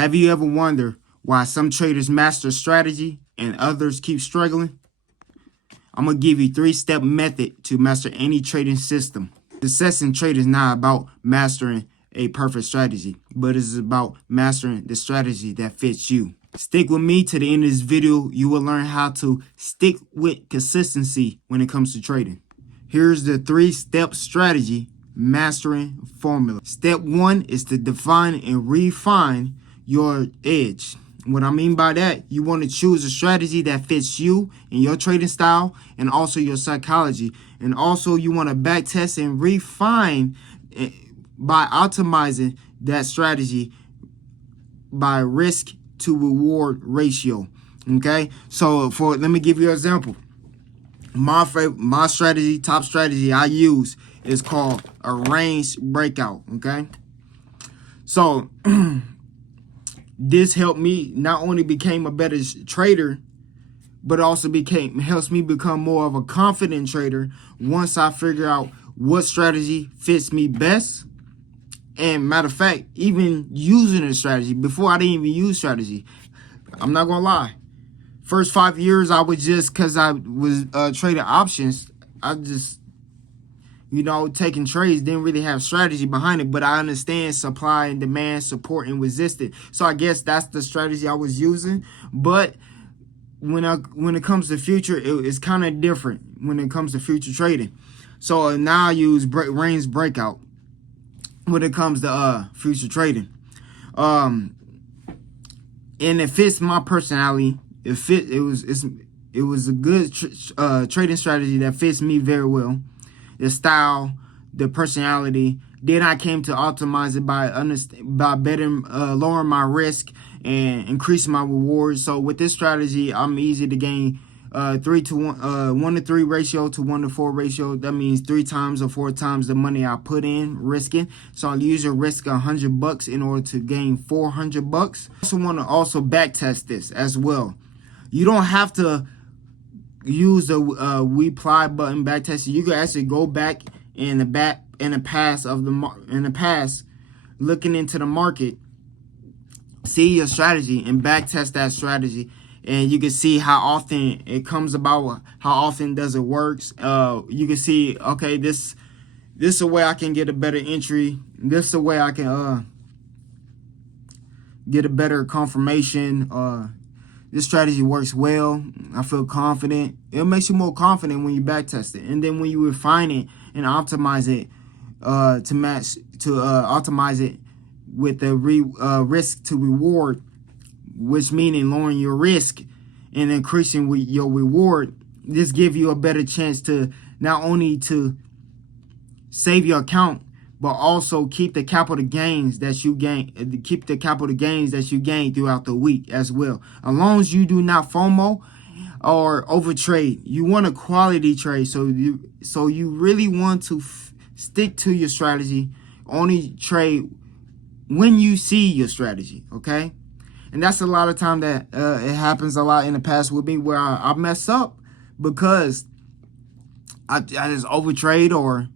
Have you ever wondered why some traders master strategy and others keep struggling? I'm going to give you a 3-step method to master any trading system. Success in trade is not about mastering a perfect strategy, but it's about mastering the strategy that fits you. Stick with me to the end of this video. You will learn how to stick with consistency when it comes to trading. Here's the 3-step strategy mastering formula. Step 1 is to define and refine your edge. What I mean by that, you want to choose a strategy that fits you and your trading style and also your psychology. And also you want to backtest and refine by optimizing that strategy by risk to reward ratio. Okay, so let me give you an example. My strategy, top strategy I use is called a range breakout. Okay, so this helped me not only became a better trader, but also helps me become more of a confident trader once I figure out what strategy fits me best. And matter of fact, even using a strategy, before I didn't even use strategy. I'm not gonna lie. First 5 years, I was just, because I was trading options, I just, taking trades, didn't really have strategy behind it, but I understand supply and demand, support and resistance. So I guess that's the strategy I was using. But when it comes to future, it's kind of different when it comes to future trading. So now I use range breakout when it comes to future trading. And it fits my personality. It was a good trading strategy that fits me very well. The style, the personality. Then I came to optimize it by lowering my risk and increasing my rewards. So with this strategy, I'm easy to gain 1 to 3 ratio to 1 to 4 ratio. That means 3 times or 4 times the money I put in risking. So I'll usually risk $100 in order to gain $400. I also want to back test this as well. You don't have to use the reply button back testing. You can actually go back in the past, looking into the market, see your strategy and back test that strategy. And you can see how often it comes about, how often does it works. You can see, okay, this is a way I can get a better entry. This is a way I can get a better confirmation. This strategy works well. I feel confident. It makes you more confident when you back test it. And then when you refine it and optimize it optimize it with the risk to reward, which meaning lowering your risk and increasing your reward, this gives you a better chance to not only to save your account, but also keep the capital gains that you gain. Throughout the week as well. As long as you do not FOMO or overtrade, you want a quality trade. So you really want to stick to your strategy. Only trade when you see your strategy. Okay. And that's a lot of time that it happens a lot in the past with me, where I mess up because I just overtrade or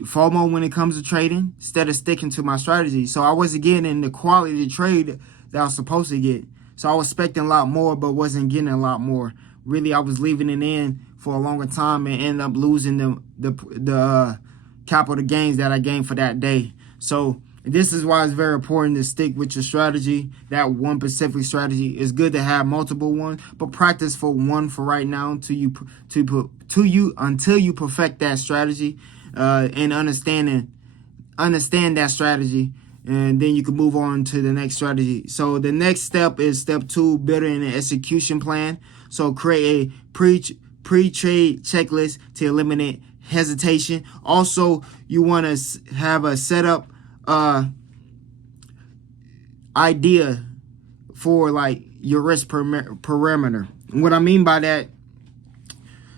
FOMO when it comes to trading instead of sticking to my strategy. So I wasn't getting the quality trade that I was supposed to get. So I was expecting a lot more, but wasn't getting a lot more. Really, I was leaving it in for a longer time and end up losing the capital gains that I gained for that day. So this is why it's very important to stick with your strategy. That one specific strategy is good to have multiple ones, but practice for one for right now until you perfect that strategy and understand that strategy, and then you can move on to the next strategy. So the next step is step 2, building an execution plan. So create a pre-trade checklist to eliminate hesitation. Also, you want to have a setup idea for like your risk parameter. And what I mean by that,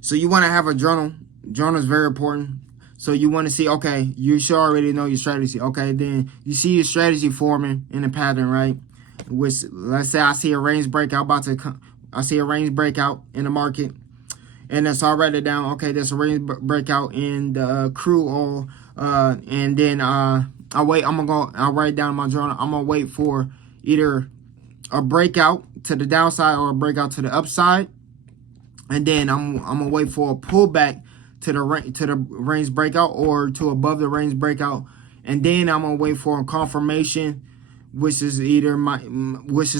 so you want to have a journal. Journal is very important. So you want to see, okay, you should already know your strategy. Okay, then you see your strategy forming in a pattern, right? Which, let's say I see a range breakout I see a range breakout in the market, and then so I write it down. Okay, there's a range breakout in the crude oil, and then I wait. I'll write down in my journal. I'm gonna wait for either a breakout to the downside or a breakout to the upside, and then I'm gonna wait for a pullback to the range breakout or to above the range breakout, and then I'm gonna wait for a confirmation, which is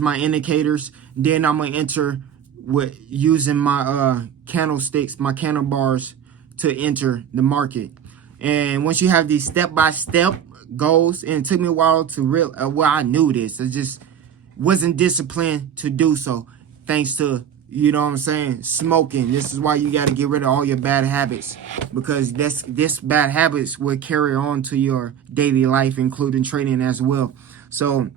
my indicators. Then I'm gonna enter with using my candlesticks, my candle bars, to enter the market. And once you have these step-by-step goals, and it took me a while to I knew this, I just wasn't disciplined to do so, thanks to, you know what I'm saying, smoking. This is why you got to get rid of all your bad habits, because this bad habits will carry on to your daily life, including trading as well. So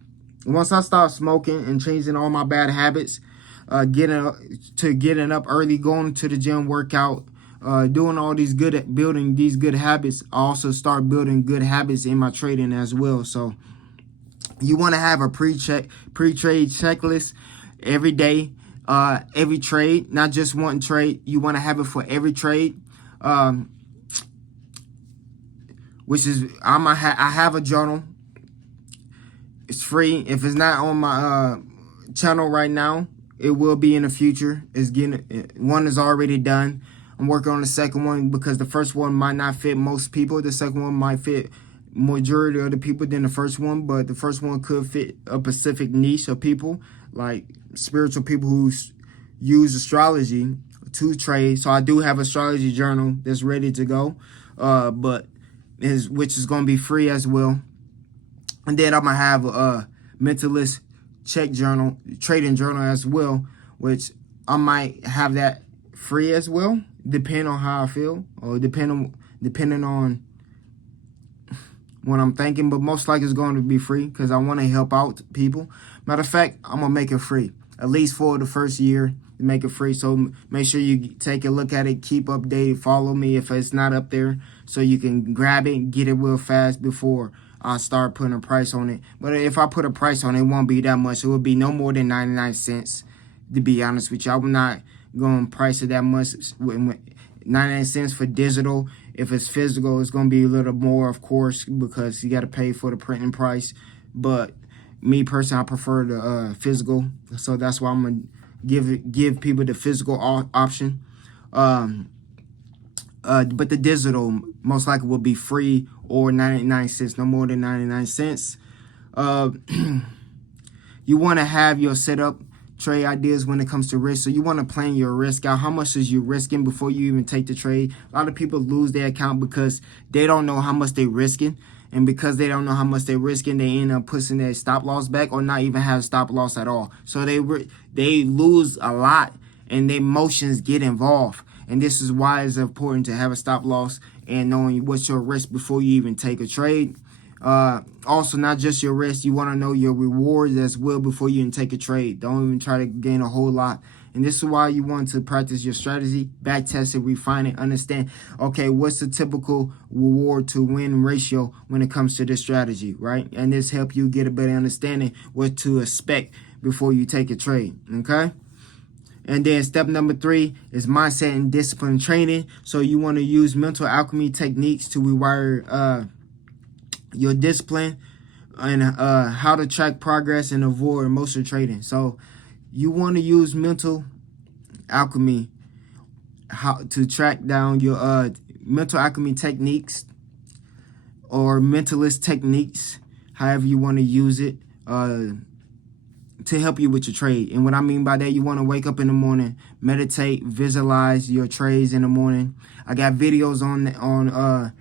once I start smoking and changing all my bad habits, getting up early, going to the gym, workout, doing all these building these good habits, I also start building good habits in my trading as well. So you want to have a pre-trade checklist every day, every trade, not just one trade. You want to have it for every trade, which is I have a journal. It's free. If it's not on my channel right now, it will be in the future. One is already done. I'm working on the second one because the first one might not fit most people. The second one might fit majority of the people than the first one, but the first one could fit a specific niche of people, like spiritual people who use astrology to trade. So I do have an astrology journal that's ready to go, which is going to be free as well. And then I'm going to have a mentalist check journal, trading journal as well, which I might have that free as well, depending on how I feel, or depending on what I'm thinking, but most likely it's going to be free because I want to help out people. Matter of fact, I'm going to make it free, at least for the first year, make it free. So make sure you take a look at it, keep updated, follow me if it's not up there, so you can grab it, get it real fast before I start putting a price on it. But if I put a price on it, it won't be that much. It will be no more than 99 cents, to be honest with you. I'm not going to price it that much. 99 cents for digital. If it's physical, it's going to be a little more, of course, because you got to pay for the printing price. But me personally, I prefer the physical, so that's why I'm going to give people the physical option. But the digital most likely will be free or 99 cents, no more than 99 cents. You want to have your setup trade ideas when it comes to risk. So you want to plan your risk out. How much is you risking before you even take the trade? A lot of people lose their account because they don't know how much they're risking. And because they don't know how much they're risking, they end up pushing their stop loss back or not even have stop loss at all. So they lose a lot and their emotions get involved. And this is why it's important to have a stop loss and knowing what's your risk before you even take a trade. Also, not just your risk, you want to know your rewards as well before you even take a trade. Don't even try to gain a whole lot. And this is why you want to practice your strategy, back test it, refine it, understand, okay, what's the typical reward to win ratio when it comes to this strategy, right? And this help you get a better understanding what to expect before you take a trade, okay? And then step number 3 is mindset and discipline training. So you want to use mental alchemy techniques to rewire your discipline and how to track progress and avoid emotional trading. So you want to use mental alchemy, how to track down your mental alchemy techniques or mentalist techniques, however you want to use it, to help you with your trade. And what I mean by that, you want to wake up in the morning, meditate, visualize your trades in the morning. I got videos on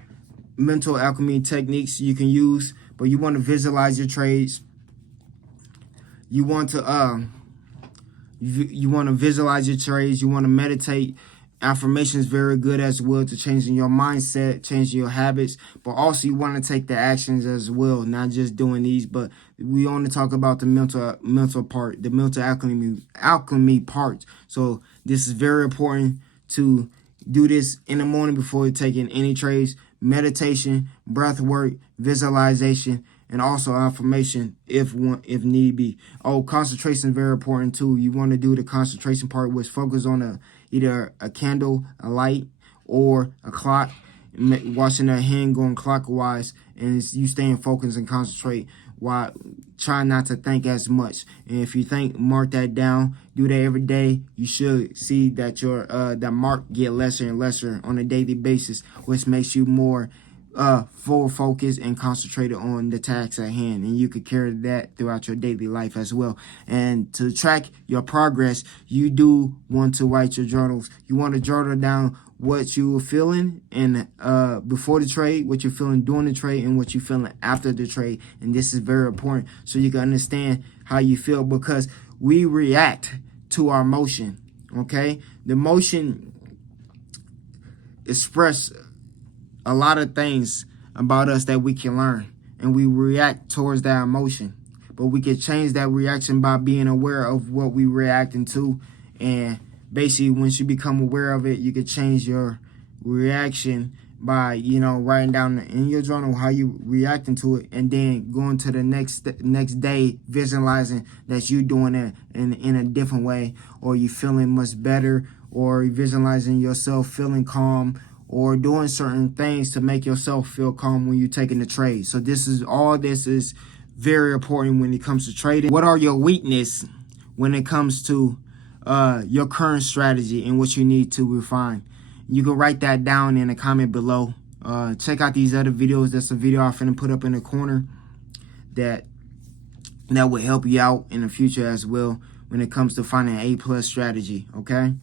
mental alchemy techniques you can use, but you want to visualize your trades. You want to visualize your trades. You want to meditate. Affirmation is very good as well to changing your mindset, changing your habits, but also you want to take the actions as well, not just doing these, but we only talk about the mental part, the mental alchemy part. So this is very important to do this in the morning before taking any trades. Meditation, breath work, visualization, and also affirmation if need be. Oh, concentration is very important too. You want to do the concentration part, which focus on either a candle, a light, or a clock, watching the hand going clockwise, and you staying focused and concentrate while try not to think as much. And if you think, mark that down, do that every day. You should see that your that mark get lesser and lesser on a daily basis, which makes you more full focus and concentrated on the tasks at hand, and you could carry that throughout your daily life as well. And to track your progress, you do want to write your journals. You want to journal down what you were feeling and before the trade, what you're feeling during the trade, and what you're feeling after the trade. And this is very important so you can understand how you feel, because we react to our motion. Okay, the motion express a lot of things about us that we can learn, and we react towards that emotion. But we can change that reaction by being aware of what we reacting to. And basically, once you become aware of it, you can change your reaction by, writing down in your journal how you reacting to it, and then going to the next day, visualizing that you doing it in a different way, or you feeling much better, or visualizing yourself feeling calm, or doing certain things to make yourself feel calm when you're taking the trade. So this is very important when it comes to trading. What are your weaknesses when it comes to your current strategy and what you need to refine? You can write that down in a comment below. Check out these other videos. That's a video I'm finna put up in the corner that will help you out in the future as well when it comes to finding an A+ strategy, okay?